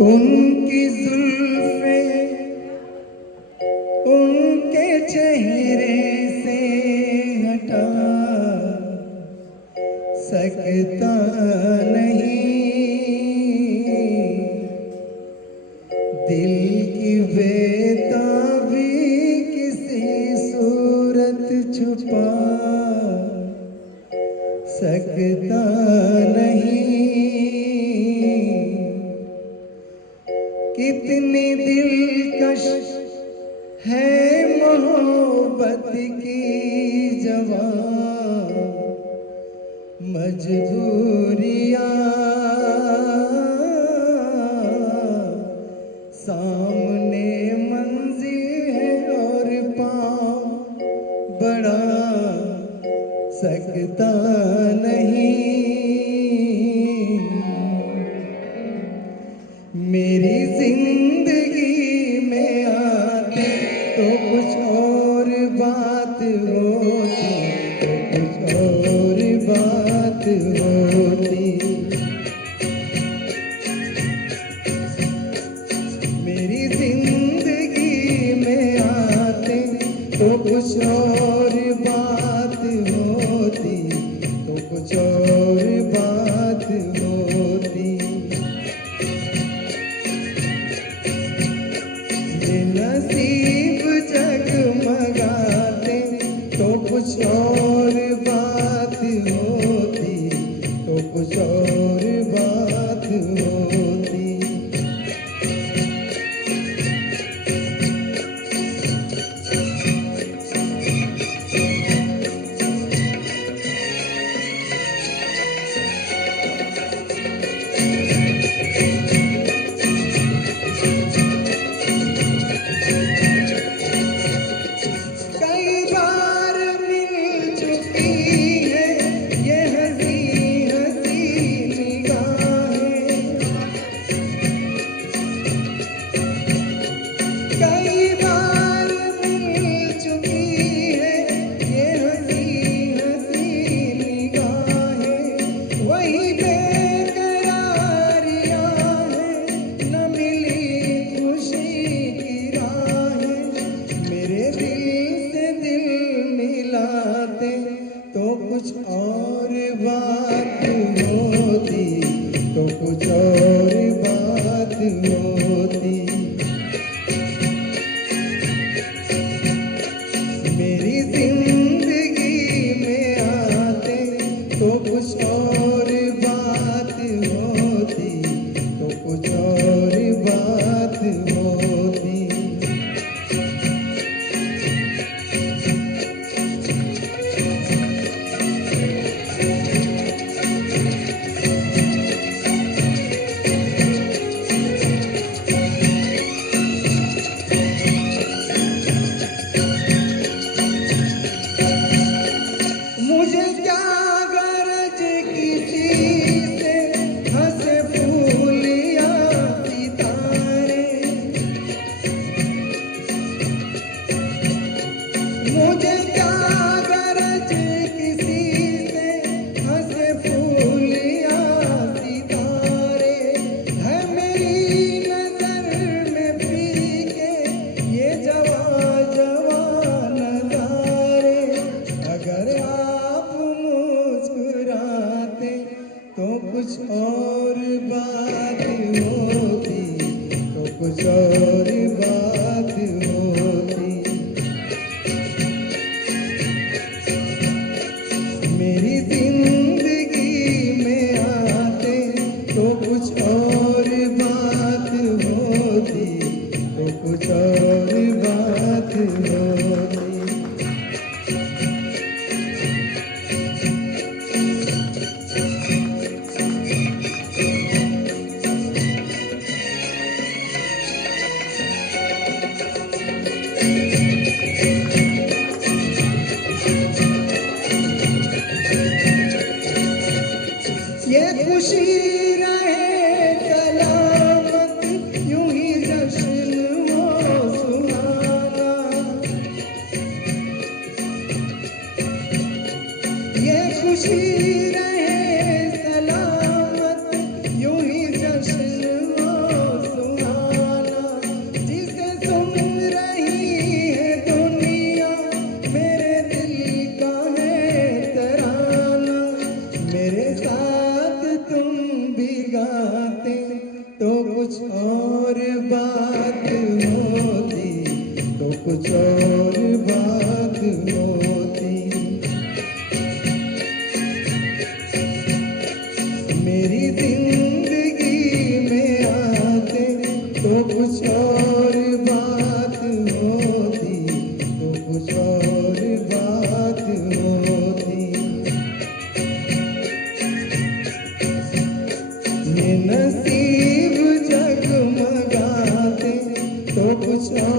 उनकी जुल्फें उनके चेहरे से हटा सकता नहीं, दिल की बेताबी किसी सूरत छुपा सकता नहीं। कितनी दिलकश है मोहब्बत की जवां मजबूरियां, सामने मंजिल है और पाँव बढ़ा सकता नहीं। मेरी जिंदगी में आते तो कुछ और बात होती, तो कुछ और बात होती। मेरी जिंदगी में आते तो कुछ और बात होती, तो कुछ और बात होती। नसीब जगमगाते तो कुछ और बात होती, तो कुछ और बात होती। तो कुछ और बात होती, तो कुछ और बात होती। मेरी जिंदगी में आते तो कुछ और बात होती, तो कुछ और बात होती। मुझे क्या गरज किसी से हंसे फूल या सितारे, मुझे क्या गरज किसी से हंसे फूल या सितारे। है मेरी नजर में फीके ये जवा जवा नजारे। अगर आप मुस्कुराते तो कुछ और बात होती, तो कुछ और बात होती। मेरी जिंदगी में आते तो कुछ और बात होती, तो कुछ और बात होती। ये खुशी रहे सलामत यूं ही जश्न हो सुहाना। ये खुशी रहे सलामत यूं ही जश्न हो तुम भी गाते तो कुछ और बात होती, तो कुछ और बात होती। मेरी जिंदगी में आते तो कुछ और बात होती, तो कुछ और बात होती। ये नसीब जगमगाते तो कुछ और